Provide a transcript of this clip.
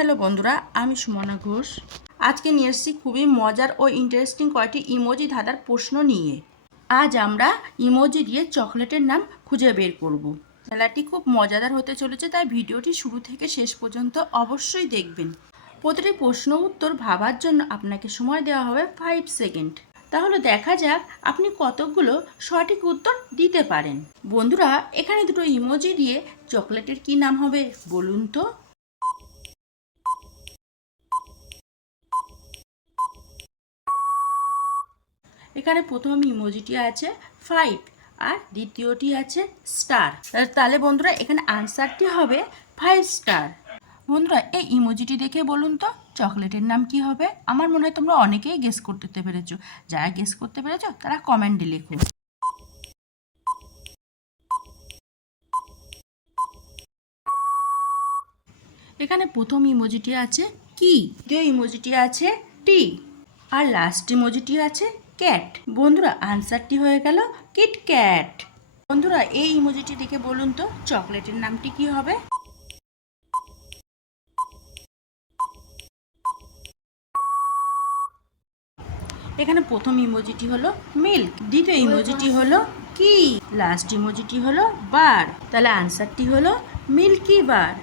Hello বন্ধুরা, আমি সুমনা ঘোষ। আজকে নিয়ে এসেছি খুবই মজার ও ইন্টারেস্টিং কয়েকটি ইমোজি ধাঁধার প্রশ্ন নিয়ে। আজ আমরা ইমোজি দিয়ে চকলেটের নাম খুঁজে বের করব। খেলাটি খুব মজাদার হতে চলেছে, তাই ভিডিওটি শুরু থেকে শেষ পর্যন্ত অবশ্যই দেখবেন। প্রতিটি প্রশ্ন উত্তর ভাবার জন্য আপনাকে সময় দেওয়া হবে 5 সেকেন্ড। তাহলে দেখা যাক আপনি কতগুলো সঠিক উত্তর দিতে পারেন। বন্ধুরা, এখানে দুটো ইমোজি দিয়ে চকলেটের কি নাম হবে বলুন তো? এখানে প্রথম ইমোজিটি আছে 5 আর দ্বিতীয়টি আছে স্টার। তাহলে বন্ধুরা এখানে আনসারটি হবে 5 স্টার। বন্ধুরা, এই ইমোজিটি দেখে বলুন তো চকলেটের নাম কি হবে? আমার মনে হয় তোমরা অনেকেই গেস করতে পেরেছো। যারা গেস করতে পেরেছো তারা কমেন্টে লেখো। এখানে প্রথম ইমোজিটি আছে কি, দ্বিতীয় ইমোজিটি আছে টি, আর লাস্ট ইমোজিটি আছে ক্যাট। বন্ধুরা, আনসারটি হয়ে গেল কিট ক্যাট। বন্ধুরা, এই ইমোজিটি দেখে বলুন তো চকলেটের নামটি কি হবে? এখানে প্রথম ইমোজিটি হলো মিল্ক, দ্বিতীয় ইমোজিটি হলো কি, লাস্ট ইমোজিটি হলো বার। তাহলে আনসারটি হলো মিল্কি বার।